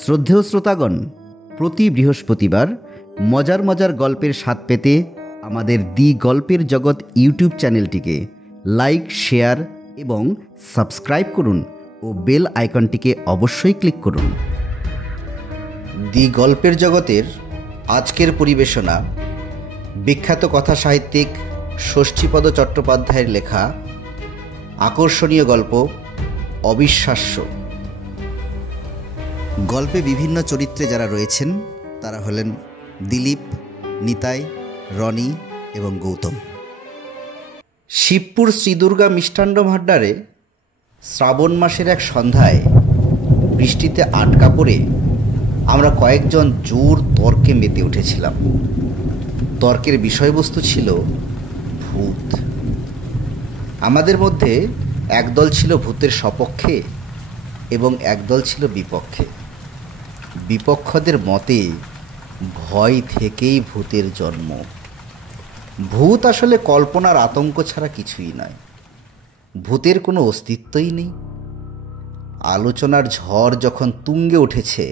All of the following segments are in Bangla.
শ্রদ্ধেয় শ্রোতাগণ, প্রতি বৃহস্পতিবার মজার মজার গল্পের স্বাদ পেতে আমাদের দি গল্পের জগৎ ইউটিউব চ্যানেলটিকে লাইক, শেয়ার এবং সাবস্ক্রাইব করুন ও বেল আইকনটিকে অবশ্যই ক্লিক করুন। দি গল্পের জগতের আজকের পরিবেশনা বিখ্যাত কথা সাহিত্যিক ষষ্ঠীপদ চট্টোপাধ্যায়ের লেখা আকর্ষণীয় গল্প অবিশ্বাস্য। গল্পে বিভিন্ন চরিত্রে যারা রয়েছেন তারা হলেন দিলীপ, নিতাই, রনি এবং গৌতম। শিবপুর শ্রীদুর্গা মিষ্টান্ন ভাণ্ডারে শ্রাবণ মাসের এক সন্ধ্যায় বৃষ্টিতে আটকা পড়ে আমরা কয়েকজন জোর তর্কে মেতে উঠেছিলাম। তর্কের বিষয়বস্তু ছিল ভূত। আমাদের মধ্যে একদল ছিল ভূতের সপক্ষে এবং একদল ছিল বিপক্ষে। বিপক্ষদের মতে ভয় থেকেই ভূতের জন্ম। ভূত আসলে কল্পনার আতঙ্ক ছাড়া কিছুই নয়। ভূতের কোনো অস্তিত্বই নেই। আলোচনার ঝড় যখন তুঙ্গে উঠেছে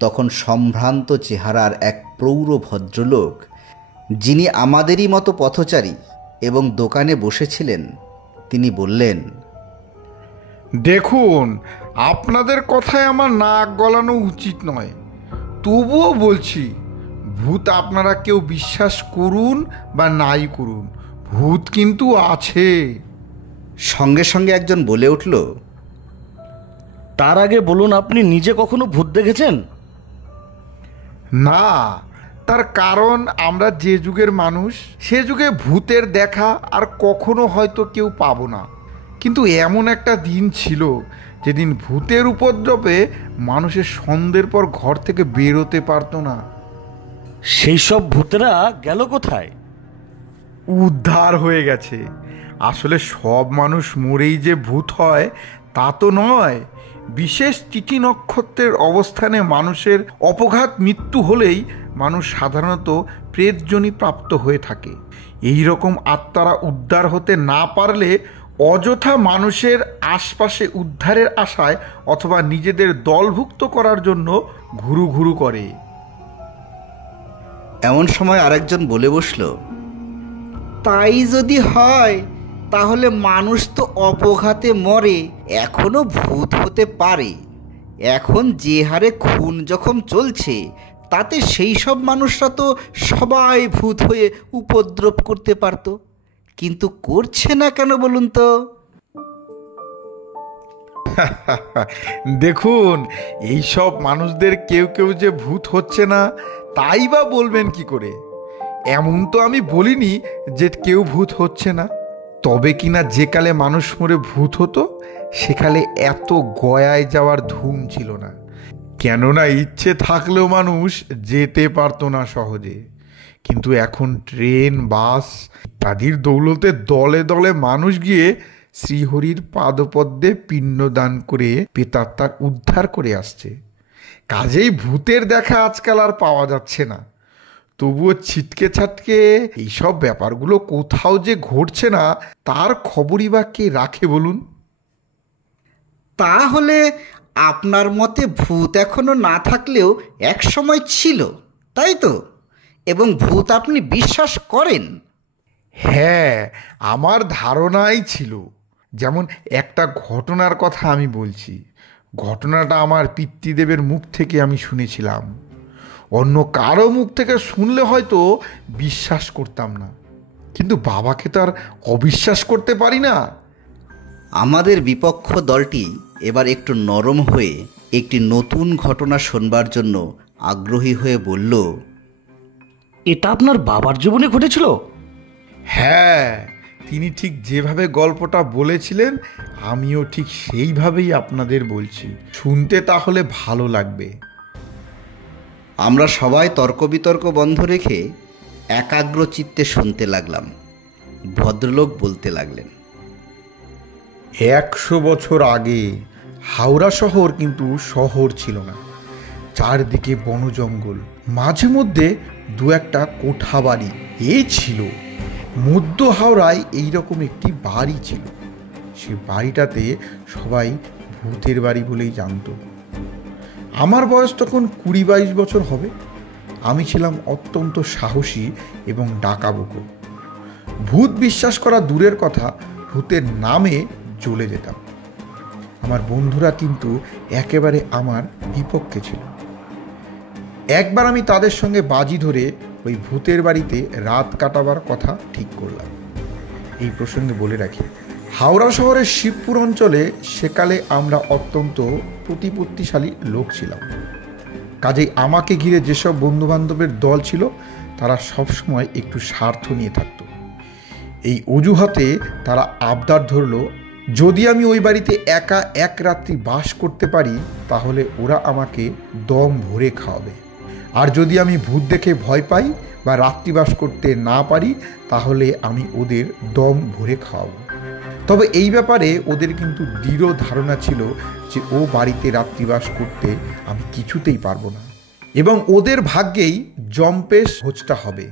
তখন সম্ভ্রান্ত চেহারার এক প্রৌঢ় ভদ্রলোক, যিনি আমাদেরই মতো পথচারী এবং দোকানে বসেছিলেন, তিনি বললেন, দেখুন, আপনাদের কথায় আমার নাক গলানো উচিত নয়, তবুও বলছি, ভূত আপনারা কেউ বিশ্বাস করুন বা নাই করুন, ভূত কিন্তু আছে। সঙ্গে সঙ্গে একজন বলে উঠল, তার আগে বলুন, আপনি নিজে কখনো ভূত দেখেছেন? না, তার কারণ আমরা যে যুগের মানুষ, সে যুগে ভূতের দেখা আর কখনো হয়তো কেউ পাবো না। কিন্তু এমন একটা দিন ছিল যেদিন ভূতের উপদ্রবে মানুষের সন্ধ্যের পর ঘর থেকে বেরোতে পারতো না। সেই সব ভূতেরা গেল কোথায়? উদ্ধার হয়ে গেছে। আসলে সব মানুষ মরেই যে ভূত হয় তা তো নয়। বিশেষ তিথি নক্ষত্রের অবস্থানে মানুষের অপঘাত মৃত্যু হলেই মানুষ সাধারণত প্রেতজনি প্রাপ্ত হয়ে থাকে। এই রকম আত্মারা উদ্ধার হতে না পারলে অযথা মানুষের আশপাশে উদ্ধারের আশায় অথবা নিজেদের দলভুক্ত করার জন্য ঘুরু ঘুরু করে। এমন সময় আরেকজন বলে বসল, তাই যদি হয় তাহলে মানুষ তো অপঘাতে মরে, এখনো ভূত হতে পারে। এখন যে হারে খুন জখম চলছে তাতে সেই সব মানুষরা তো সবাই ভূত হয়ে উপদ্রব করতে পারত, কিন্তু করছে না কেন বলুন তো? দেখুন, এইসব মানুষদের কেউ কেউ যে ভূত হচ্ছে না তাই বা বলবেন কি করে? এমন তো আমি বলিনি যে কেউ ভূত হচ্ছে না। তবে কিনা যে কালে মানুষ মরে ভূত হতো সেকালে এত গয়ায় যাওয়ার ধুম ছিল না। কেননা ইচ্ছে থাকলেও মানুষ যেতে পারতো না সহজে। কিন্তু এখন ট্রেন, বাস ইত্যাদির দৌলতে দলে দলে মানুষ গিয়ে শ্রীহরির পাদপদ্মে পিণ্ডদান করে প্রেতাত্মার উদ্ধার করে আসছে। কাজেই ভূতের দেখা আজকাল আর পাওয়া যাচ্ছে না। তবুও ছিটকে ছাটকে এইসব ব্যাপারগুলো কোথাও যে ঘটছে না তার খবরই বা কে রাখে বলুন? তাহলে আপনার মতে ভূত এখনো না থাকলেও এক সময় ছিল, তাই তো? এবং ভূত আপনি বিশ্বাস করেন? হ্যাঁ, আমার ধারণাই ছিল। যেমন একটা ঘটনার কথা আমি বলছি। ঘটনাটা আমার পিতৃদেবের মুখ থেকে আমি শুনেছিলাম। অন্য কারো মুখ থেকে শুনলে হয়তো বিশ্বাস করতাম না, কিন্তু বাবাকে তো আর অবিশ্বাস করতে পারি না। আমাদের বিপক্ষ দলটি এবার একটু নরম হয়ে একটি নতুন ঘটনা শোনবার জন্য আগ্রহী হয়ে বলল, এটা আপনার বাবার জীবনে ঘটেছিল? হ্যাঁ, তিনি ঠিক যেভাবে গল্পটা বলেছিলেন আমিও ঠিক সেইভাবেই আপনাদের বলছি। শুনতে তাহলে ভালো লাগবে। আমরা সবাই তর্ক বিতর্ক বন্ধ রেখে একাগ্র চিত্তে শুনতে লাগলাম। ভদ্রলোক বলতে লাগলেন, 100 বছর আগে হাওড়া শহর কিন্তু শহর ছিল না। চারদিকে বনজঙ্গল, মাঝে মধ্যে দু একটা কোঠা বাড়ি এই ছিল। মধ্য হাওড়ায় এইরকম একটি বাড়ি ছিল। সে বাড়িটাতে সবাই ভূতের বাড়ি বলেই জানত। আমার বয়স তখন 20-22 বছর হবে। আমি ছিলাম অত্যন্ত সাহসী এবং ডাকাবুকো। ভূত বিশ্বাস করা দূরের কথা, ভূতের নামে জ্বলে যেতাম। আমার বন্ধুরা কিন্তু একেবারে আমার বিপক্ষে ছিল। একবার আমি তাদের সঙ্গে বাজি ধরে ওই ভূতের বাড়িতে রাত কাটাবার কথা ঠিক করলাম। এই প্রসঙ্গে বলে রাখি, হাওড়া শহরের শিবপুর অঞ্চলে সেকালে আমরা অত্যন্ত প্রতিপত্তিশালী লোক ছিলাম। কাজেই আমাকে ঘিরে যেসব বন্ধুবান্ধবের দল ছিল তারা সবসময় একটু স্বার্থ নিয়ে থাকত। এই অজুহাতে তারা আবদার ধরল, যদি আমি ওই বাড়িতে একা এক রাত্রি বাস করতে পারি তাহলে ওরা আমাকে দম ভরে খাওয়াবে, আর যদি আমি ভূত দেখে ভয় পাই বা রাত্রিবাস করতে না পারি তাহলে আমি ওদের দম ভরে খাওয়াবো। তবে এই ব্যাপারে ওদের কিন্তু দৃঢ় ধারণা ছিল যে ও বাড়িতে রাত্রিবাস করতে আমি কিছুতেই পারবো না, এবং ওদের ভাগ্যেই জম্পেশ ভোজটা হবে।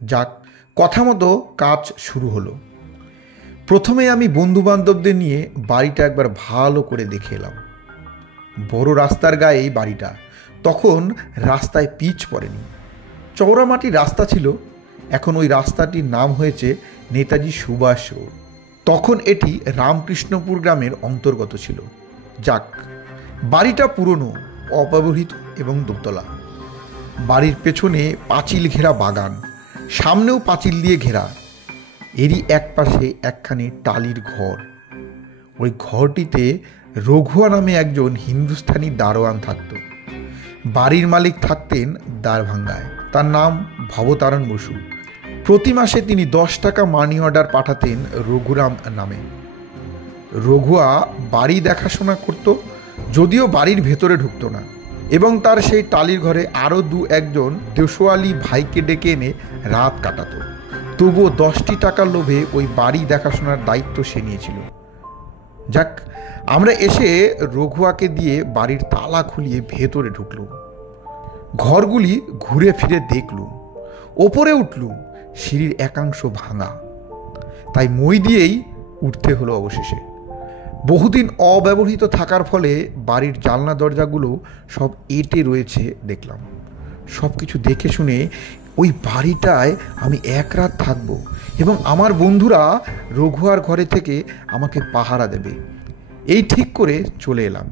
যাক, কথা মতো কাজ শুরু হলো। প্রথমে আমি বন্ধুবান্ধবদের নিয়ে বাড়িটা একবার ভালো করে দেখে এলাম। বড় রাস্তার গায়েই বাড়িটা। তখন রাস্তায় পিচ পড়েনি, চওড়া মাটির রাস্তা ছিল। এখন ওই রাস্তাটির নাম হয়েছে নেতাজি সুভাষ রোড। তখন এটি রামকৃষ্ণপুর গ্রামের অন্তর্গত ছিল। যাক, বাড়িটা পুরনো, অব্যবহৃত এবং দোতলা। বাড়ির পেছনে পাঁচিল ঘেরা বাগান, সামনেও পাঁচিল দিয়ে ঘেরা। এরই এক পাশে একখানি টালির ঘর। ওই ঘরটিতে রঘুয়া নামে একজন হিন্দুস্তানি দারোয়ান থাকত। বাড়ির মালিক থাকতেন দ্বারভাঙ্গায়। তার নাম ভবতারণ বসু। প্রতি মাসে তিনি 10 টাকা মানি অর্ডার পাঠাতেন রঘুরাম নামে। রঘুয়া বাড়ি দেখাশোনা করত, যদিও বাড়ির ভেতরে ঢুকতো না, এবং তার সেই টালির ঘরে আরও 2-1 দেশোয়ালি ভাইকে ডেকে এনে রাত কাটাত। তবুও 10টি টাকার লোভে ওই বাড়ি দেখাশোনার দায়িত্ব সে নিয়েছিল। যাক, আমরা এসে রঘুয়াকে দিয়ে বাড়ির তালা খুলিয়ে ভেতরে ঢুকলুম। ঘরগুলি ঘুরে ফিরে দেখলুম। ওপরে উঠলুম, সিঁড়ির একাংশ ভাঙা, তাই মই দিয়েই উঠতে হলো অবশেষে। বহুদিন অব্যবহৃত থাকার ফলে বাড়ির জানলা দরজাগুলো সব এঁটে রয়েছে দেখলাম। সব কিছু দেখে শুনে ওই বাড়িটায় আমি এক রাত থাকবো, এবং আমার বন্ধুরা রঘুয়ার ঘরে থেকে আমাকে পাহারা দেবে, এই ঠিক করে চলে এলাম।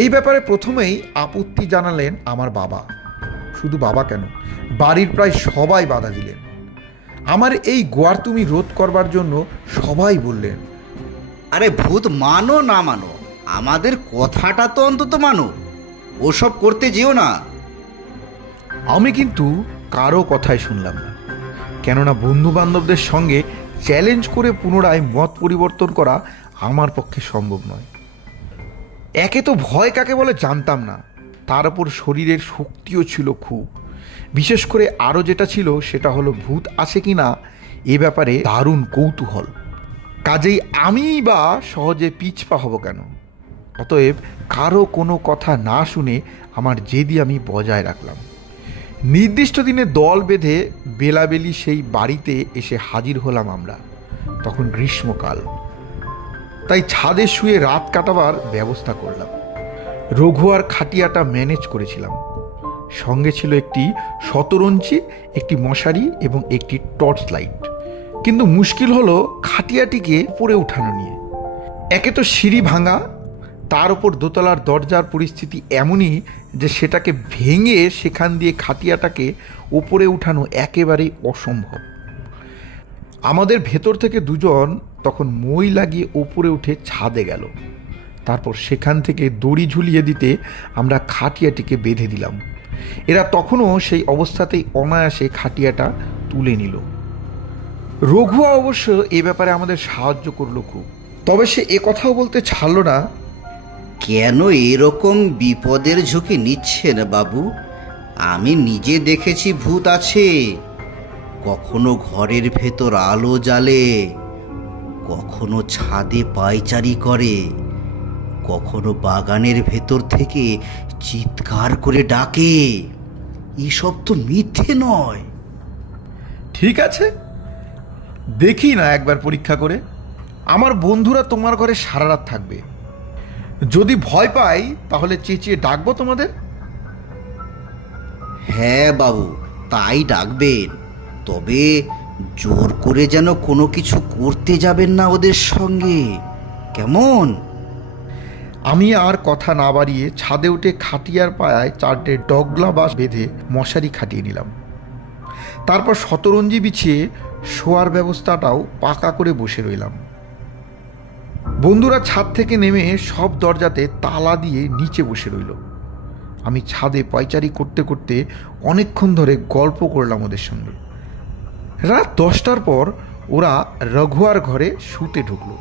এই ব্যাপারে প্রথমেই আপত্তি জানালেন আমার বাবা। শুধু বাবা কেন, বাড়ির প্রায় সবাই বাধা দিলেন। আমার এই গোয়ারতুমি রোধ করবার জন্য সবাই বললেন, আরে ভূত মানো না মানো, আমাদের কথাটা তো অন্তত মানো, ওসব করতে যেও না। আমি কিন্তু কারো কথাই শুনলাম না, কেননা বন্ধু বান্ধবদের সঙ্গে চ্যালেঞ্জ করে পুনরায় মত পরিবর্তন করা আমার পক্ষে সম্ভব নয়। একে তো ভয় কাকে বলে জানতাম না, তার উপর শরীরের শক্তিও ছিল খুব। বিশেষ করে আরও যেটা ছিল সেটা হলো ভূত আছে কি না এ ব্যাপারে দারুণ কৌতূহল। কাজেই আমি বা সহজে পিছপা হব কেন? অতএব কারো কোনো কথা না শুনে আমার জেদি আমি বজায় রাখলাম। নির্দিষ্ট দিনে দল বেঁধে বেলাবেলি সেই বাড়িতে এসে হাজির হলাম আমরা। তখন গ্রীষ্মকাল, তাই ছাদে শুয়ে রাত কাটাবার ব্যবস্থা করলাম। রঘুয়ার খাটিয়াটা ম্যানেজ করেছিলাম। সঙ্গে ছিল একটি শতরঞ্চি, একটি মশারি এবং একটি টর্চ লাইট। কিন্তু মুশকিল হলো খাটিয়াটিকে উপরে উঠানো নিয়ে। একে তো সিঁড়ি ভাঙা, তার ওপর দোতলার দরজার পরিস্থিতি এমনই যে সেটাকে ভেঙে সেখান দিয়ে খাটিয়াটাকে ওপরে উঠানো একেবারেই অসম্ভব। আমাদের ভেতর থেকে 2 তখন মই লাগিয়ে ওপরে উঠে ছাদে গেল। তারপর সেখান থেকে দড়ি ঝুলিয়ে দিতে আমরা খাটিয়াটিকে বেঁধে দিলাম। এরা তখনও সেই অবস্থাতেই অনায়াসে খাটিয়াটা তুলে নিল। রঘুয়া অবশ্য এ ব্যাপারে আমাদের সাহায্য করলো খুব। তবে সে কথাও বলতে ছাড়ল না, কেন এরকম বিপদের ঝুঁকি নিচ্ছেন বাবু? আমি নিজে দেখেছি ভূত আছে। কখনো ঘরের ভেতর আলো জ্বালে, কখনো ছাদে পায়চারি করে, কখনো বাগানের ভেতর থেকে চিৎকার করে ডাকে। এসব তো মিথ্যে নয়। ঠিক আছে, দেখি না একবার পরীক্ষা করে। আমার বন্ধুরা তোমার ঘরে সারা রাত থাকবে। যদি ভয় পাই তাহলে চেঁচিয়ে ডাকবো তোমাদের? হ্যাঁ বাবু, তাই ডাকবেন। তবে জোর করে যেন কোনো কিছু করতে যাবেন না ওদের সঙ্গে, কেমন? আমি আর কথা না বাড়িয়ে ছাদে উঠে খাটিয়ার পায়ায় 4টে ডগলা বাঁশ বেঁধে মশারি খাটিয়ে নিলাম। তারপর শতরঞ্জি বিছিয়ে শোয়ার ব্যবস্থাটাও পাকা করে বসে রইলাম। বন্ধুরা ছাদ থেকে নেমে সব দরজাতে তালা দিয়ে নিচে বসে রইল। আমি ছাদে পায়চারি করতে করতে অনেকক্ষণ ধরে গল্প করলাম ওদের সঙ্গে। রাত 10টার পর ওরা রঘুয়ার ঘরে শুতে ঢুকলো।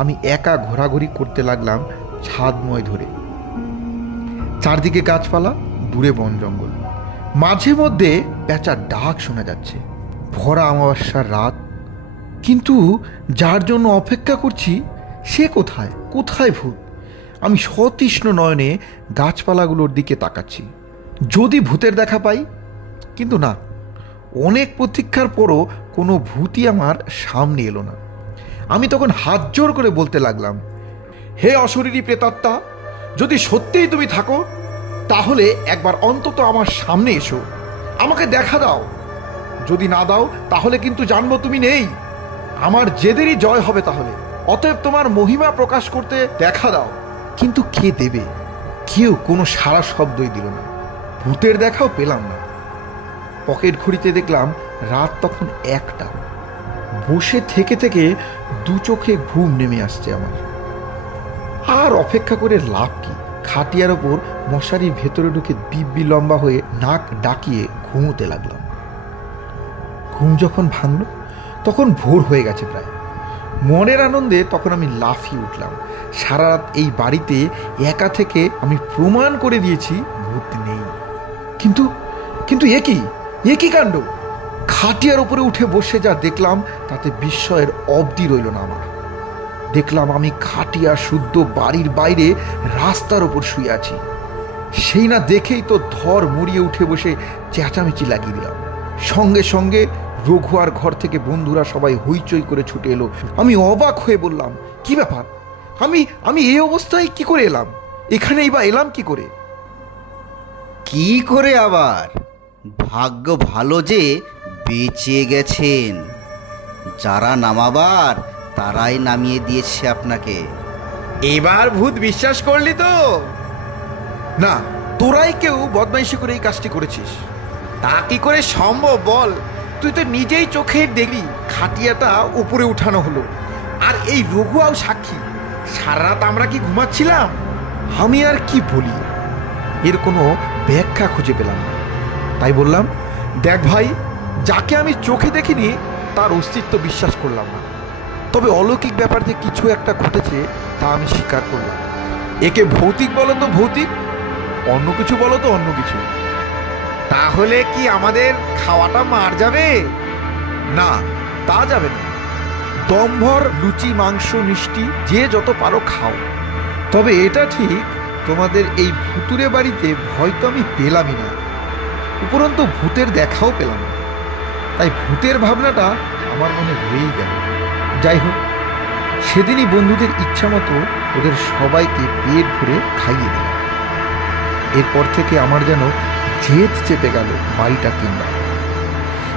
আমি একা ঘোরাঘুরি করতে লাগলাম ছাদময় ধরে। চারদিকে গাছপালা, দূরে বন জঙ্গল, মাঝে মধ্যে পেঁচার ডাক শোনা যাচ্ছে। ভরা অমাবস্যার রাত, কিন্তু যার জন্য অপেক্ষা করছি সে কোথায়? কোথায় ভূত? আমি সতৃষ্ণ নয়নে গাছপালাগুলোর দিকে তাকাচ্ছি, যদি ভূতের দেখা পাই। কিন্তু না, অনেক প্রতীক্ষার পরও কোনো ভূতই আমার সামনে এলো না। আমি তখন হাত জোর করে বলতে লাগলাম, হে অশরীরী প্রেতাত্মা, যদি সত্যিই তুমি থাকো তাহলে একবার অন্তত আমার সামনে এসো, আমাকে দেখা দাও। যদি না দাও তাহলে কিন্তু জানবো তুমি নেই। আমার জেদেরই জয় হবে তাহলে। অতএব তোমার মহিমা প্রকাশ করতে দেখা দাও। কিন্তু কে দেবে? কেউ কোনো সারা শব্দই দিল না। ভূতের দেখাও পেলাম না। পকেট ঘড়িতে দেখলাম রাত তখন 1টা। বসে থেকে থেকে দু চোখে ঘুম নেমে আসছে আমার। আর অপেক্ষা করে লাভ কি? খাটিয়ার ওপর মশারির ভেতরে ঢুকে দিব্যি লম্বা হয়ে নাক ডাকিয়ে ঘুমোতে লাগলাম। ঘুম যখন ভাঙল তখন ভোর হয়ে গেছে প্রায়। মনের আনন্দে তখন আমি লাফিয়ে উঠলাম। সারা রাত এই বাড়িতে একা থেকে আমি প্রমাণ করে দিয়েছি ভূত নেই। কিন্তু কিন্তু এ কি কাণ্ড! খাটিয়ার উপরে উঠে বসে যা দেখলাম তাতে বিস্ময়ের অবধি রইল না আমার। দেখলাম আমি খাটিয়া শুদ্ধ বাড়ির বাইরে রাস্তার ওপর শুয়ে আছি। সেই না দেখেই তো ধর মুড়িয়ে উঠে বসে চেঁচামেচি লাগিয়ে দিলাম। সঙ্গে সঙ্গে রঘুয়ার ঘর থেকে বন্ধুরা সবাই হইচই করে ছুটে এলো। আমি অবাক হয়ে বললাম, কি ব্যাপার? আমি এই অবস্থায় কি করে এলাম? এখানেই বা এলাম কি করে? কি করে আবার? ভাগ্য ভালো যে বেঁচে গেছেন। যারা নামাবার তারাই নামিয়ে দিয়েছে আপনাকে। এবার ভূত বিশ্বাস করলি তো? না, তোরাই কেউ বদমাইশি করে এই কাজটি করেছিস। তা কি করে সম্ভব বল? তুই তো নিজেই চোখে দেখলি খাটিয়াটা উপরে উঠানো হলো, আর এই রঘুয়াও সাক্ষী। সারা রাত আমরা কি ঘুমাচ্ছিলাম? আমি আর কি বলি, এর কোনো ব্যাখ্যা খুঁজে পেলাম না। তাই বললাম, দেখ ভাই, যাকে আমি চোখে দেখিনি তার অস্তিত্ব বিশ্বাস করলাম না। তবে অলৌকিক ব্যাপার যে কিছু একটা ঘটেছে তা আমি স্বীকার করলাম। একে ভৌতিক বলো তো ভৌতিক, অন্য কিছু বলো তো অন্য কিছু। তাহলে কি আমাদের খাওয়াটা মার যাবে? না, তা যাবে না। দমভর লুচি, মাংস, মিষ্টি যে যত পারো খাও। তবে এটা ঠিক, তোমাদের এই ভুতুরে বাড়িতে ভয় তো আমি পেলামই না, উপরন্তু ভূতের দেখাও পেলাম না। তাই ভূতের ভাবনাটা আমার মনে রয়েই গেল। যাই হোক, সেদিনই বন্ধুদের ইচ্ছা মতো ওদের সবাইকে পেট ভরে খাইয়ে দিলাম। এরপর থেকে আমার যেন জেদ চেপে গেল বাড়িটা কিনবার,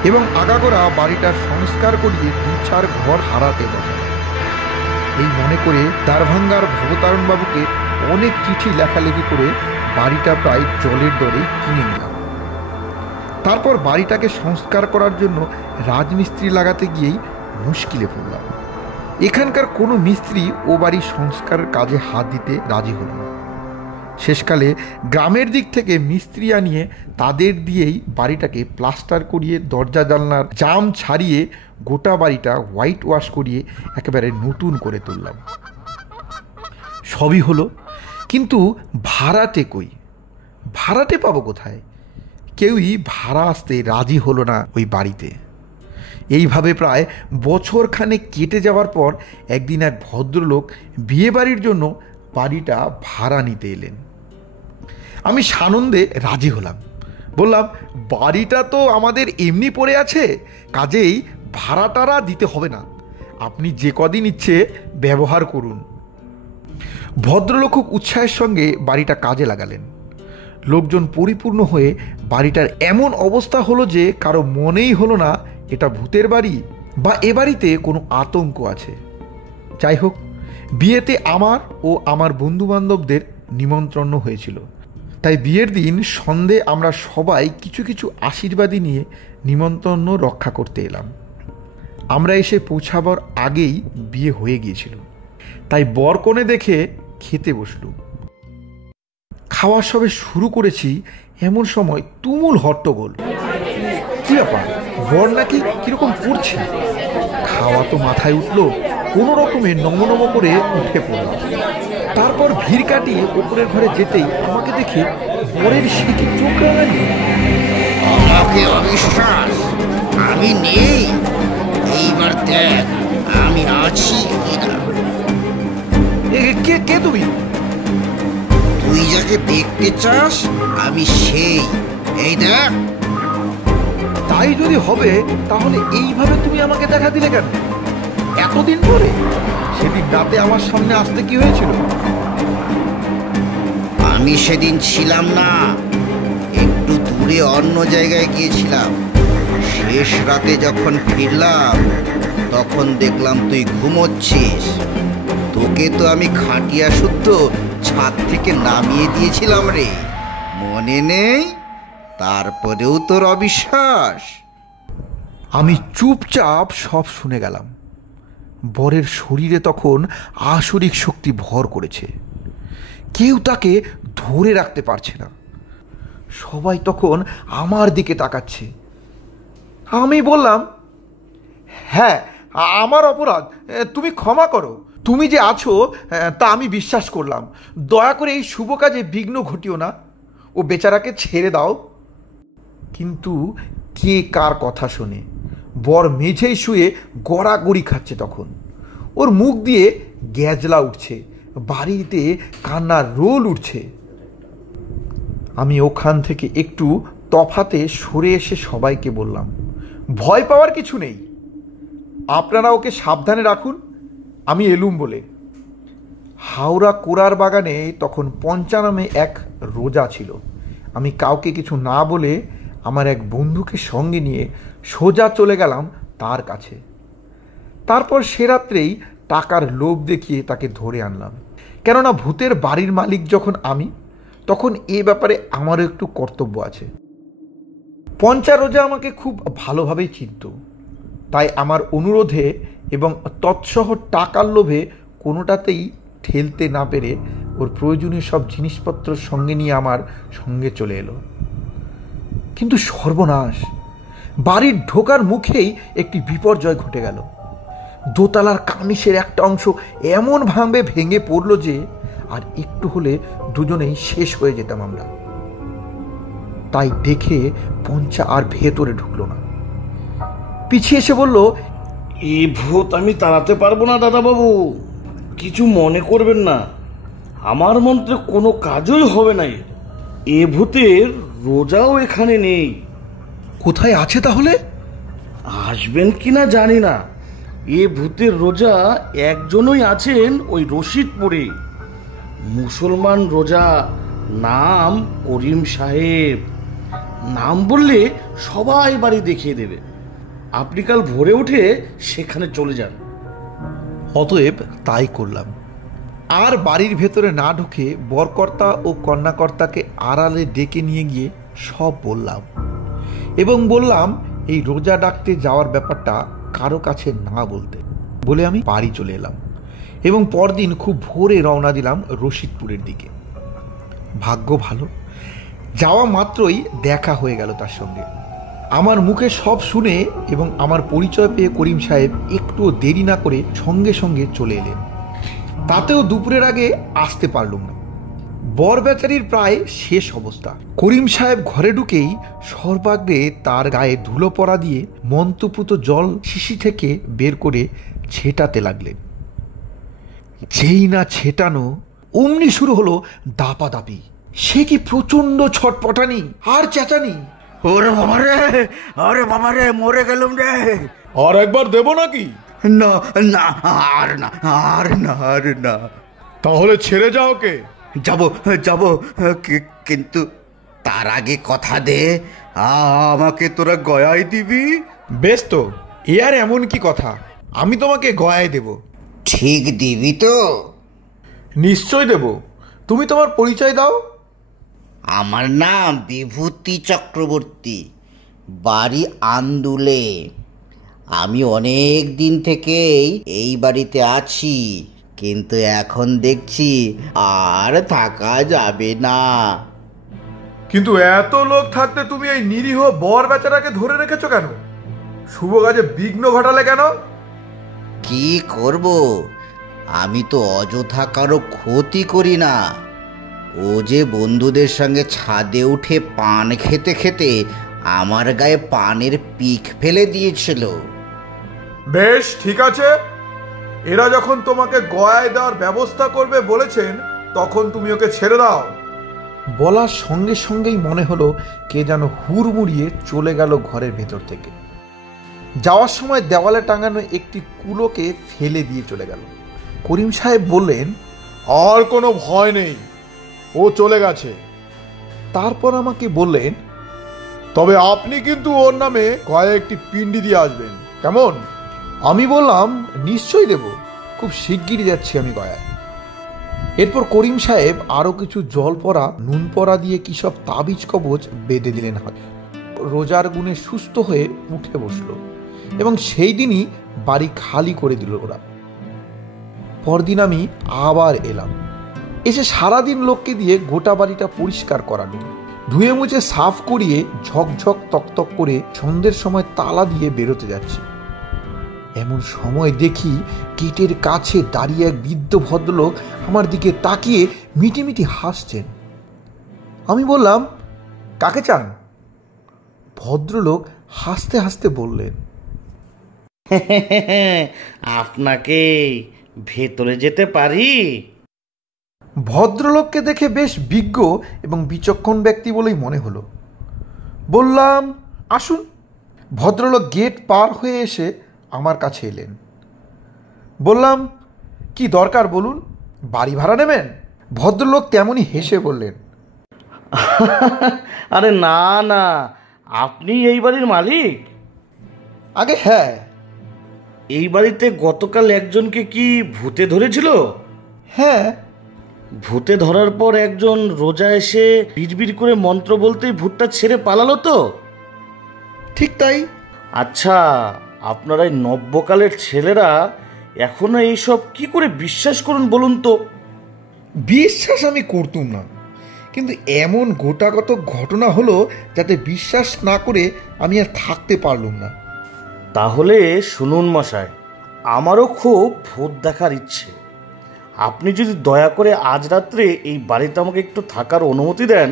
এবং আগাগোড়া বাড়িটার সংস্কার করিয়ে 2-4 ঘর হারাতে বসালাম। এই মনে করে দারভাঙ্গার ভবতারণবাবুকে অনেক চিঠি লেখালেখি করে বাড়িটা প্রায় জলের দরে কিনে নিলাম। তারপর বাড়িটাকে সংস্কার করার জন্য রাজমিস্ত্রি লাগাতে গিয়েই মুশকিলে পড়লাম। এখানকার কোনো মিস্ত্রি ও বাড়ির সংস্কারের কাজে হাত দিতে রাজি হল না। শেষকালে গ্রামের দিক থেকে মিস্ত্রি আনিয়ে তাদের দিয়েই বাড়িটাকে প্লাস্টার করিয়ে দরজা জানলার জাম ছাড়িয়ে গোটা বাড়িটা হোয়াইট ওয়াশ করিয়ে একেবারে নতুন করে তুললাম। সবই হলো, কিন্তু ভাড়াটে কই? ভাড়াটে পাবো কোথায়? কেউই ভাড়া আসতে রাজি হলো না ওই বাড়িতে। এইভাবে প্রায় বছরখানেক কেটে যাওয়ার পর একদিন এক ভদ্রলোক বিয়ে বাড়ির জন্য বাড়িটা ভাড়া নিতে এলেন। আমি সানন্দে রাজি হলাম। বললাম, বাড়িটা তো আমাদের এমনি পড়ে আছে, কাজেই ভাড়াটারা দিতে হবে না, আপনি যে কদিন ইচ্ছে ব্যবহার করুন। ভদ্রলোক খুব উৎসাহের সঙ্গে বাড়িটা কাজে লাগালেন। লোকজন পরিপূর্ণ হয়ে বাড়িটার এমন অবস্থা হলো যে কারো মনেই হলো না এটা ভূতের বাড়ি বা এ বাড়িতে কোনো আতঙ্ক আছে। যাই হোক, বিয়েতে আমার ও আমার বন্ধুবান্ধবদের নিমন্ত্রণ হয়েছিল, তাই বিয়ের দিন সন্ধে আমরা সবাই কিছু কিছু আশীর্বাদী নিয়ে নিমন্ত্রণ রক্ষা করতে এলাম। আমরা এসে পৌঁছাবার আগেই বিয়ে হয়ে গিয়েছিল, তাই বরকনে দেখে খেতে বসলুম। খাওয়া সবে শুরু করেছি এমন সময় তুমুল হট্টগোল। কি ব্যাপার, বর নাকি কিরকম করছে? খাওয়া তো মাথায় উঠলো, কোনো রকমে নমনম করে উঠে পড়ল। তারপর ভিড় কাটিয়ে ওপরের ঘরে যেতেই আমাকে দেখে বরের সিটি চোখ রাঙানি। আমাকে অবিশ্বাস, আমি নেই, এইবার দেখ আমি আছি কিনা। কে কে তুমি? তুই যাকে দেখতে চাস আমি সেই, এই দেখ। তাই যদি হবে তাহলে এইভাবে তুমি আমাকে দেখা দিলে কেন এতদিন পরে? সেদিন রাতে আমার সামনে আসতে কি হয়েছিল? আমি সেদিন ছিলাম না, একটু দূরে অন্য জায়গায় গিয়েছিলাম। শেষ রাতে যখন ফিরলাম তখন দেখলাম তুই ঘুমোচ্ছিস। তোকে তো আমি খাটিয়া শুদ্ধ ছাদ থেকে নামিয়ে দিয়েছিলাম রে, মনে নেই? তারপরেও তোর অবিশ্বাস। আমি চুপচাপ সব শুনে গেলাম। বরের শরীরে তখন আসরিক শক্তি ভর করেছে, কেউ তাকে ধরে রাখতে পারছে না। সবাই তখন আমার দিকে তাকাচ্ছে। আমি বললাম, হ্যাঁ আমার অপরাধ, তুমি ক্ষমা করো। তুমি যে আছো তা আমি বিশ্বাস করলাম, দয়া করে এই শুভ কাজে বিঘ্ন ঘটিও না, ও বেচারাকে ছেড়ে দাও। কিন্তু কে কার কথা শোনে? বর মেঝেই শুয়ে গড়াগড়ি খাচ্ছে। তখন ওর মুখ দিয়ে গ্যাজলা উঠছে, বাড়িতে কান্নার রোল উঠছে। আমি ওখান থেকে একটু তফাতে সরে এসে সবাইকে বললাম, ভয় পাওয়ার কিছু নেই, আপনারা ওকে সাবধানে রাখুন, আমি এলুম বলে। হাওড়া কোড়ার বাগানে তখন পঞ্চা নামে এক রোজা ছিল। আমি কাউকে কিছু না বলে আমার এক বন্ধুকে সঙ্গে নিয়ে সোজা চলে গেলাম তার কাছে। তারপর সে রাত্রেই টাকার লোভ দেখিয়ে তাকে ধরে আনলাম। কেননা ভূতের বাড়ির মালিক যখন আমি, তখন এ ব্যাপারে আমারও একটু কর্তব্য আছে। পঞ্চা রোজা আমাকে খুব ভালোভাবেই চিনত, তাই আমার অনুরোধে এবং তৎসহ টাকার লোভে কোনোটাতেই ঠেলতে না পেরে ওর প্রয়োজনীয় সব জিনিসপত্র সঙ্গে নিয়ে আমার সঙ্গে চলে এলো। কিন্তু সর্বনাশ, বাড়ির ঢোকার মুখেই একটি বিপর্যয় ঘটে গেল। দোতলার কামিসের একটা অংশ এমন ভাঙবে ভেঙে পড়ল যে আর একটু হলে দুজনেই শেষ হয়ে যেতাম আমরা। তাই দেখে পঞ্চা আর ভেতরে ঢুকলো না, পিছিয়ে এসে বলল, এই ভূত আমি তাড়াতে পারবো না দাদাবাবু, কিছু মনে করবেন না, আমার মন্ত্রে কোনো কাজই হবে না। এ ভূতের রোজাও এখানে নেই। কোথায় আছে তাহলে? আসবেন কিনা জানি না, এ ভূতের রোজা একজনই আছেন ওই রশিদপুরে, মুসলমান রোজা, নাম করিম সাহেব। নাম বললে সবাই বাড়ি দেখিয়ে দেবে। আপনি কাল ভোরে উঠে সেখানে চলে যান। অতএব তাই করলাম। আর বাড়ির ভেতরে না ঢুকে বরকর্তা ও কন্যাকর্তাকে আড়ালে ডেকে নিয়ে গিয়ে সব বললাম, এবং বললাম এই রোজা ডাকতে যাওয়ার ব্যাপারটা কারো কাছে না বলতে। বলে আমি বাড়ি চলে এলাম এবং পরদিন খুব ভোরে রওনা দিলাম রশিদপুরের দিকে। ভাগ্য ভালো, যাওয়া মাত্রই দেখা হয়ে গেল তার সঙ্গে। আমার মুখে সব শুনে এবং আমার পরিচয় পেয়ে করিম সাহেব একটুও দেরি না করে সঙ্গে সঙ্গে চলে এলেন। তাতেও দুপুরের আগে আসতে পারলুম না। বর বেচারির প্রায় শেষ অবস্থা। করিম সাহেব ঘরে ঢুকেই সর্বাগ্রে তার গায়ে ধুলো পড়া দিয়ে মন্ত্রপুত জল শিশি থেকে বের করে ছেটাতে লাগলেন। যেই না ছেটানো অমনি শুরু হলো দাপাদাপি। সে কি প্রচন্ড ছটপটানি আর চেঁচানি! ওরে বাবা রে, আরে বাবা রে, মরে গেলুম রে। আর একবার দেব নাকি? না না, আর না, আর না, আর না। তাহলে ছেড়ে যাও ওকে। যাব যাব, কিন্তু তার আগে কথা দে, আমাকে তোরা গয়ায় দিবি। বেশ তো, এ আর এমন কি কথা, আমি তোমাকে গয়ায় দেব। ঠিক দিবি তো? নিশ্চয় দেব, তুমি তোমার পরিচয় দাও। আমার নাম বিভূতি চক্রবর্তী, বাড়ি আন্দুলে। আমি অনেক দিন থেকেই এই বাড়িতে আছি, কিন্তু এখন দেখছি আর থাকা যাবে না। কিন্তু এত লোক থাকতে তুমি এই নিরীহ বর বেচারাকে ধরে রেখেছো কেন? শুভ কাজে বিঘ্ন ঘটালে কেন? কি করব, আমি তো অযথা কারো ক্ষতি করি না। ও যে বন্ধুদের সঙ্গে ছাদে উঠে পান খেতে খেতে আমার গায়ে পানের পিক ফেলে দিয়েছিল। বেশ ঠিক আছে, এরা যখন তোমাকে গয়ায় দেওয়ার ব্যবস্থা করবে বলেছেন, তখন তুমি ওকে ছেড়ে দাও। বলার সঙ্গে সঙ্গেই মনে হলো কে যেন হুড়মুড়িয়ে চলে গেল ঘরের ভেতর থেকে। যাওয়ার সময় দেওয়ালে টাঙানো একটি কুলোকে ফেলে দিয়ে চলে গেল। করিম সাহেব বললেন, আর কোনো ভয় নেই, ও চলে গেছে। তারপর আমাকে বললেন, তবে আপনি কিন্তু ওর নামে কয়েকটি পিণ্ডি দিয়ে আসবেন, কেমন? আমি বললাম, নিশ্চয়ই দেব, খুব শিগগিরই যাচ্ছি আমি গয়ায়। এরপর করিম সাহেব আরো কিছু জল পড়া নুন পড়া দিয়ে কি সব তাবিজ কবচ বেঁধে দিলেন হাতে। রোজার গুণে সুস্থ হয়ে উঠে বসলো এবং সেই দিনই বাড়ি খালি করে দিল ওরা। পরদিন আমি আবার এলাম, এসে সারাদিন লোককে দিয়ে গোটা বাড়িটা পরিষ্কার করালো, ধুয়ে মুছে সাফ করিয়ে ঝকঝক তকতক করে সন্ধ্যের সময় তালা দিয়ে বেরোতে যাচ্ছি। এমন সময় দেখি গেটের কাছে দাঁড়িয়ে এক বৃদ্ধ ভদ্রলোক আমার দিকে তাকিয়ে মিটিমিটি হাসছেন। আমি বললাম, কাকে চান? ভদ্রলোক হাসতে হাসতে বললেন, আপনাকে ভেতরে যেতে পারি? ভদ্রলোককে দেখে বেশ বিজ্ঞ এবং বিচক্ষণ ব্যক্তি বলেই মনে হলো। বললাম, আসুন। ভদ্রলোক গেট পার হয়ে এসে আমার কাছে এলেন। বললাম, কি দরকার বলুন, বাড়ি ভাড়া নেবেন? ভদ্রলোক তেমনই হেসে বললেন, আরে না না, আপনি এই বাড়ির মালিক? আগে হ্যাঁ। এই বাড়িতে গতকাল একজনকে কি ভূতে ধরেছিল? হ্যাঁ। ভূতে ধরার পর একজন রোজা এসে বিড়বিড় করে মন্ত্র বলতেই ভূতটা ছেড়ে পালালো তো? ঠিক তাই। আচ্ছা, আপনারা এই নব্যকালের ছেলেরা এখনো এইসব কি করে বিশ্বাস করুন বলুন তো? বিশ্বাস আমি করতুম না, কিন্তু এমন গোটাগত ঘটনা হলো যাতে বিশ্বাস না করে আমি আর থাকতে পারলুম না। তাহলে শুনুন মশাই, আমারও খুব ভূত দেখার ইচ্ছে। আপনি যদি দয়া করে আজ রাত্রে এই বাড়িতে আমাকে একটু থাকার অনুমতি দেন,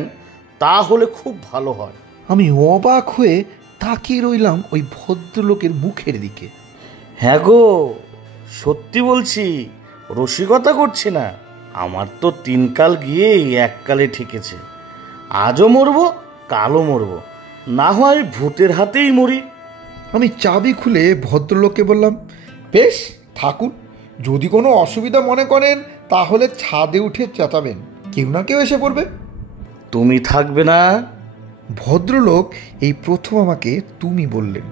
তাহলে খুব ভালো হয়। আমি অবাক হয়ে তাকিয়ে রইলাম ওই ভদ্রলোকের মুখের দিকে। হ্যাঁ গো, সত্যি বলছি, রসিকতা করছি না। আমার তো 3 কাল গিয়ে এককালে ঠেকেছে। আজও মরবো, কালও মরবো, না হয় ভূতের হাতেই মরি। আমি চাবি খুলে ভদ্রলোককে বললাম, বেশ থাকুন, যদি কোনো অসুবিধা মনে করেন তাহলে ছাদে উঠে চেঁচাবেন, কেউ না কেউ এসে পড়বে। তুমি থাকবে না? ভদ্রলোক এই প্রথম আমাকে তুমি বললেন।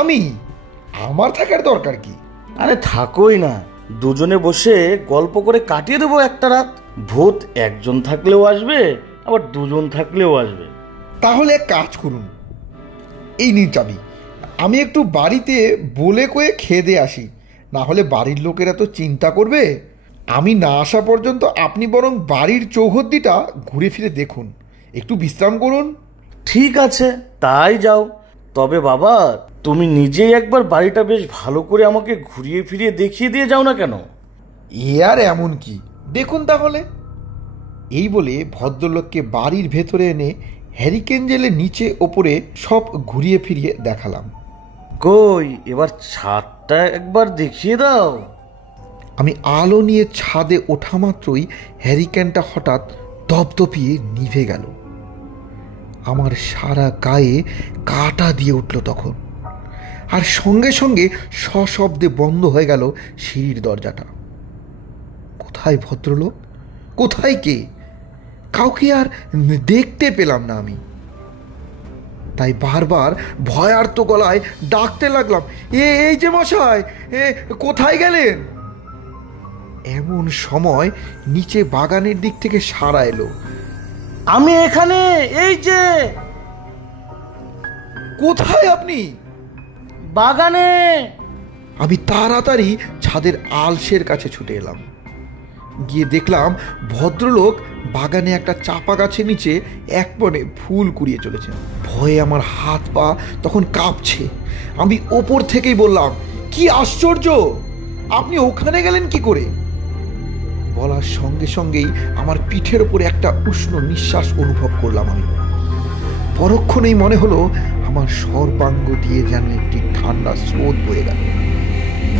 আমি? আমার থাকার দরকার কি? আরে থাকোই না, দুজনে বসে গল্প করে কাটিয়ে দেবো একটা রাত। ভূত একজন থাকলেও আসবে, আবার দুজন থাকলেও আসবে। তাহলে এক কাজ করুন, এই নিন চাবি, আমি একটু বাড়িতে বলে কয়ে খেয়ে দিয়ে আসি, না হলে বাড়ির লোকেরা তো চিন্তা করবে। আমি না আসা পর্যন্ত আপনি বরং বাড়ির চৌহদ্দিটা ঘুরে ফিরে দেখুন, একটু বিশ্রাম করুন। ঠিক আছে, তাই যাও। তবে বাবা, তুমি নিজেই একবার বাড়িটা বেশ ভালো করে আমাকে ঘুরিয়ে ফিরিয়ে দেখিয়ে দিয়ে যাও না কেন? এ আর এমন কি, দেখুন তাহলে। এই বলে ভদ্রলোককে বাড়ির ভেতরে এনে হ্যারিকেন জেলে নিচে ওপরে সব ঘুরিয়ে ফিরিয়ে দেখালাম। কই, এবার ছাদটা একবার দেখিয়ে দাও। আমি আলো নিয়ে ছাদে ওঠা মাত্রই হ্যারিকেনটা হঠাৎ দপদপিয়ে নিভে গেল। আমার সারা গায়ে কাঁটা দিয়ে উঠল তখন, আর সঙ্গে সঙ্গে সশব্দে বন্ধ হয়ে গেল সিঁড়ির দরজাটা। কোথা কোথায় ভদ্রলোক, কোথায় কে? কাউকে আর দেখতে পেলাম না আমি। তাই বারবার ভয়ার্ত গলায় ডাকতে লাগলাম, এই যে মশাই, কোথায় গেলেন? এমন সময় নিচে বাগানের দিক থেকে সাড়া এলো, আমি এখানে, এই যে। কোথায় আপনি? বাগানে। আমি তাড়াতাড়ি ছাদের আলসের কাছে ছুটে এলাম। গিয়ে দেখলাম ভদ্রলোক বাগানে একটা চাপা গাছের নিচে এক মনে ফুল কুড়িয়ে চলেছেন। ভয়ে আমার হাত পা তখন কাঁপছে। আমি ওপর থেকেই বললাম, কি আশ্চর্য, আপনি ওখানে গেলেন কি করে? বলার সঙ্গে সঙ্গেই আমার পিঠের ওপরে একটা উষ্ণ নিঃশ্বাস অনুভব করলাম আমি। পরক্ষণেই মনে হলো আমার সর্বাঙ্গ দিয়ে যেন একটি ঠান্ডা স্রোত বয়ে গেল।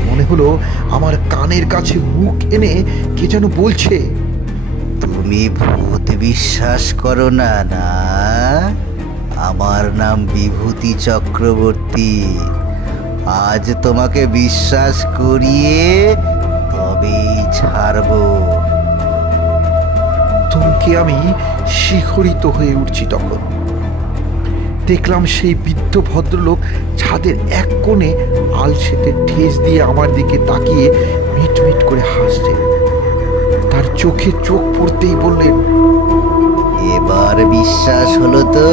মনে হলো আমার কানের কাছে মুখ এনে কে যেন বলছে, তুমি ভূত বিশ্বাস করো না? না, আমার নাম বিভূতি চক্রবর্তী। আজ তোমাকে বিশ্বাস করিয়ে তবেই ছাড়বো। থমকে আমি শিহরিত হয়ে উঠছি। তখন দেখলাম সেই বৃদ্ধ ভদ্রলোক ছাদের এক কোণে আলসেতে ঠেস দিয়ে আমার দিকে তাকিয়ে মিটমিট করে হাসছেন। তার চোখে চোখ পড়তেই বললেন, এবার বিশ্বাস হলো তো?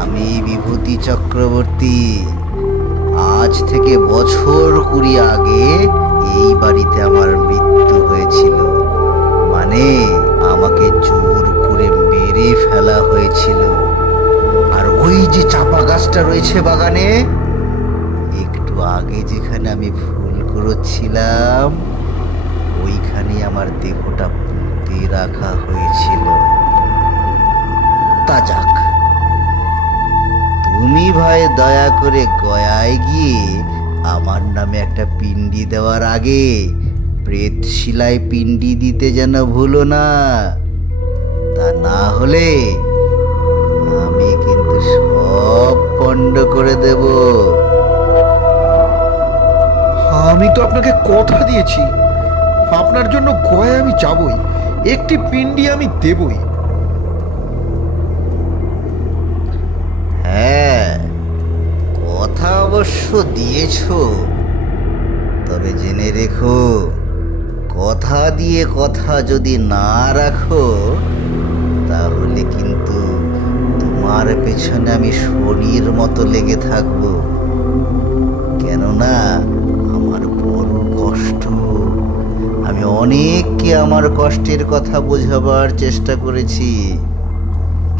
আমি বিভূতি চক্রবর্তী। আজ থেকে বছর 20 আগে এই বাড়িতে আমার মৃত্যু হয়েছিল। মানে আমাকে জোর করে মেরে ফেলা হয়েছিল। আর ওই যে চাপা গাছটা রয়েছে বাগানে, একটু আগে যেখানে আমি ফুল কুড়োচ্ছিলাম, ওইখানে আমার দেহটা পুঁতে রাখা হয়েছিল। তা যাক, তুমি ভাই দয়া করে গয়ায় গিয়ে আমার নামে একটা পিণ্ডি দেওয়ার আগে প্রেত শিলায় পিণ্ডি দিতে যেন ভুলো না। তা না হলে আমি কিন্তু সব পণ্ড করে দেব। আমি তো আপনাকে কথা দিয়েছি, আপনার জন্য গয়ায় আমি যাবই, একটি পিণ্ডি আমি দেবই। হ্যাঁ, কথা অবশ্য দিয়েছ, তবে জেনে রেখো, কথা দিয়ে কথা যদি না রাখো তাহলে কিন্তু তোমার পেছনে আমি শনির মতো লেগে থাকবো। কেননা আমার বড় কষ্ট। আমি অনেককে আমার কষ্টের কথা বোঝাবার চেষ্টা করেছি,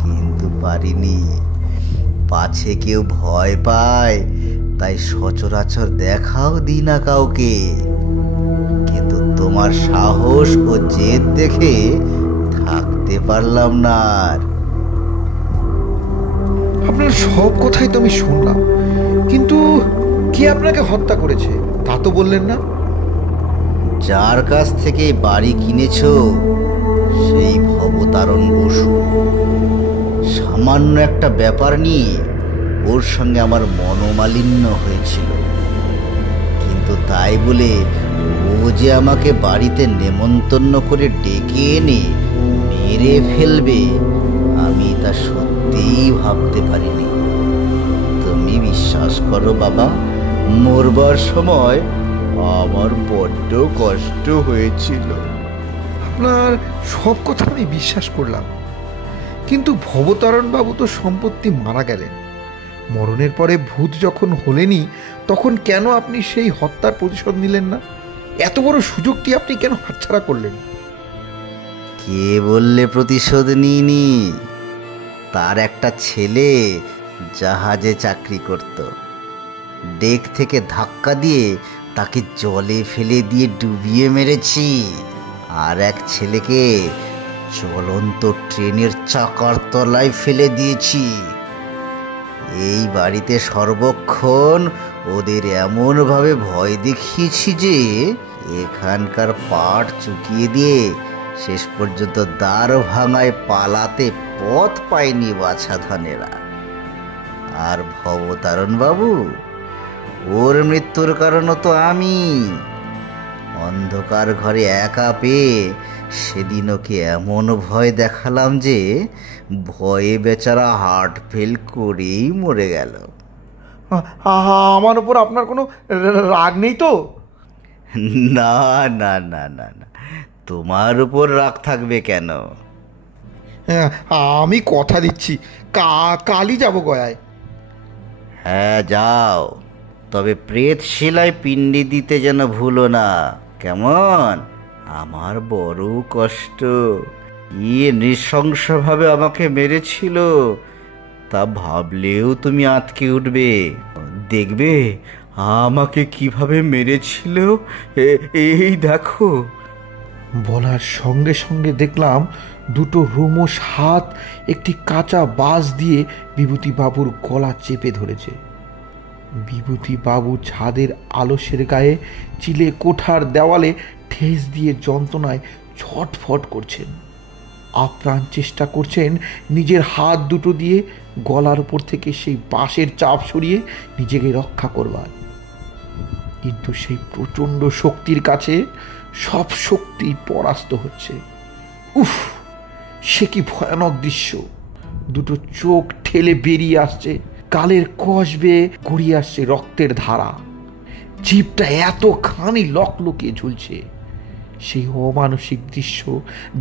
কিন্তু পারিনি। পাছে কেউ ভয় পায় তাই সচরাচর দেখাও দিই না কাউকে। কিন্তু তোমার সাহস ও জেদ দেখে থাকতে পারলাম না আর। আপনার সব কথাই তো আমি শুনলাম, কিন্তু কে আপনাকে হত্যা করেছে তা তো বললেন না। যার কাছ থেকে বাড়ি কিনেছ সেই ভবতারণ বসু। সামান্য একটা ব্যাপার নিয়ে ওর সঙ্গে আমার মনোমালিন্য হয়েছিল, কিন্তু তাই বলে ও যে আমাকে বাড়িতে নেমন্তন্ন করে ডেকে এনে মেরে ফেলবে আমি তা সত্যিই ভাবতে পারিনি। তুমি বিশ্বাস করো বাবা, মরবার সময় আমার বড্ড কষ্ট হয়েছিল। আপনার সব কথা আমি বিশ্বাস করলাম, কিন্তু ভবতারণ বাবু তো সম্পত্তি মারা গেলেন। মরণের পরে ভূত যখন হলেনই, তখন কেন আপনি সেই হত্যার প্রতিশোধ নিলেন না? এত বড় সুযোগটি আপনি কেন হাতছাড়া করলেন? কে বললে প্রতিশোধ নিইনি? তার একটা ছেলে জাহাজে চাকরি করত। ডেক থেকে ধাক্কা দিয়ে তাকে জলে ফেলে দিয়ে ডুবিয়ে মেরেছি। আর এক ছেলেকে চলন্ত ট্রেনের চাকার তলায় ফেলে দিয়েছি। এই বাড়িতে সর্বক্ষণ ওদের এমনভাবে ভয় দেখিয়েছি যে এখানকার পাট চুকিয়ে দিয়ে শেষ পর্যন্ত দ্বার ভাঙায় পালাতে পথ পায়নি বাছা ধানেরা। আর ভবতারণ বাবু, ওর মৃত্যুর কারণও তো আমি। অন্ধকার ঘরে একা পেয়ে সেদিন ওকে এমন ভয় দেখালাম যে ভয়ে বেচারা হার্ট ফেল করেই মরে গেল। আমার উপর আপনার কোনো রাগ নেই তো? না না না না না, তোমার উপর রাগ থাকবে কেন? হ্যাঁ, আমি কথা দিচ্ছি কালই যাব গয়ায়। হ্যাঁ যাও, তবে প্রেত শিলায় পিণ্ডি দিতে যেন ভুলো না, কেমন? আমার বড় কষ্ট। নৃশংসভাবে আমাকে মেরেছিল, তা ভাবলেও তুমি আঁতকে উঠবে। দেখবে আমাকে কিভাবে মেরেছিল, এই দেখো। বলার সঙ্গে সঙ্গে দেখলাম দুটো রোমশ হাত একটি কাঁচা বাঁশ দিয়ে বিভূতিবাবুর গলা চেপে ধরেছে। বিভূতিবাবু ছাদের আলসের গায়ে চিলে কোঠার দেওয়ালে ঠেস দিয়ে যন্ত্রণায় ছটফট করছেন। আপ্রাণ চেষ্টা করছেন নিজের হাত দুটো দিয়ে গলার উপর থেকে সেই বাঁশের চাপ সরিয়ে নিজেকে রক্ষা করবার, কিন্তু সেই প্রচণ্ড শক্তির কাছে সব শক্তি পরাস্ত হচ্ছে। উফ, সে কি ভয়ানক দৃশ্য! দুটো চোখ ঠেলে বেরিয়ে আসছে, গালের কষ বেয়ে গড়িয়ে আসছে রক্তের ধারা, জিভটা এতখানি লকলকে ঝুলছে। সেই অমানসিক দৃশ্য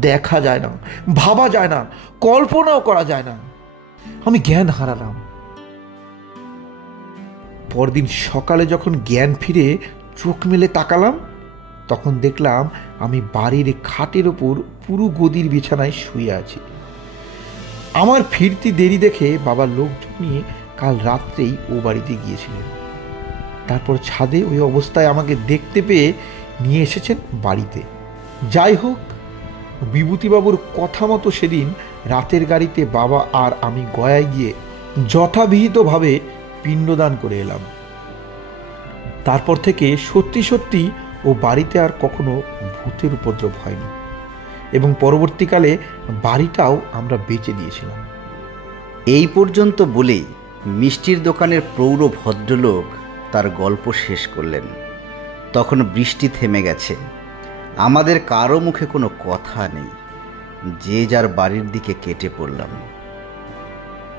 দেখা যায় না, ভাবা যায় না, কল্পনাও করা যায় না। আমি জ্ঞান হারালাম। পরদিন সকালে যখন জ্ঞান ফিরে চোখ মেলে তাকালাম, তখন দেখলাম আমি বাড়ির খাটের ওপর পুরো গদির বিছানায় শুয়ে আছি। আমার ফিরতি দেরি দেখে বাবার লোকজন নিয়ে কাল রাত্রেই ও বাড়িতে গিয়েছিলেন। তারপর ছাদে ওই অবস্থায় আমাকে দেখতে পেয়ে নিয়ে এসেছেন বাড়িতে। যাই হোক, বিভূতিবাবুর কথা মতো সেদিন রাতের গাড়িতে বাবা আর আমি গয়ায় গিয়ে যথাবিহিতভাবে পিণ্ডদান করে এলাম। তারপর থেকে সত্যি সত্যি ও বাড়িতে আর কখনো ভূতের উপদ্রব হয়নি, এবং পরবর্তীকালে বাড়িটাও আমরা বেচে দিয়েছিলাম। এই পর্যন্ত বলেই মিষ্টির দোকানের প্রৌঢ় ভদ্রলোক তার গল্প শেষ করলেন। তখন বৃষ্টি থেমে গেছে, আমাদের কারো মুখে কোনো কথা নেই, যে যার বাড়ির দিকে কেটে পড়লাম।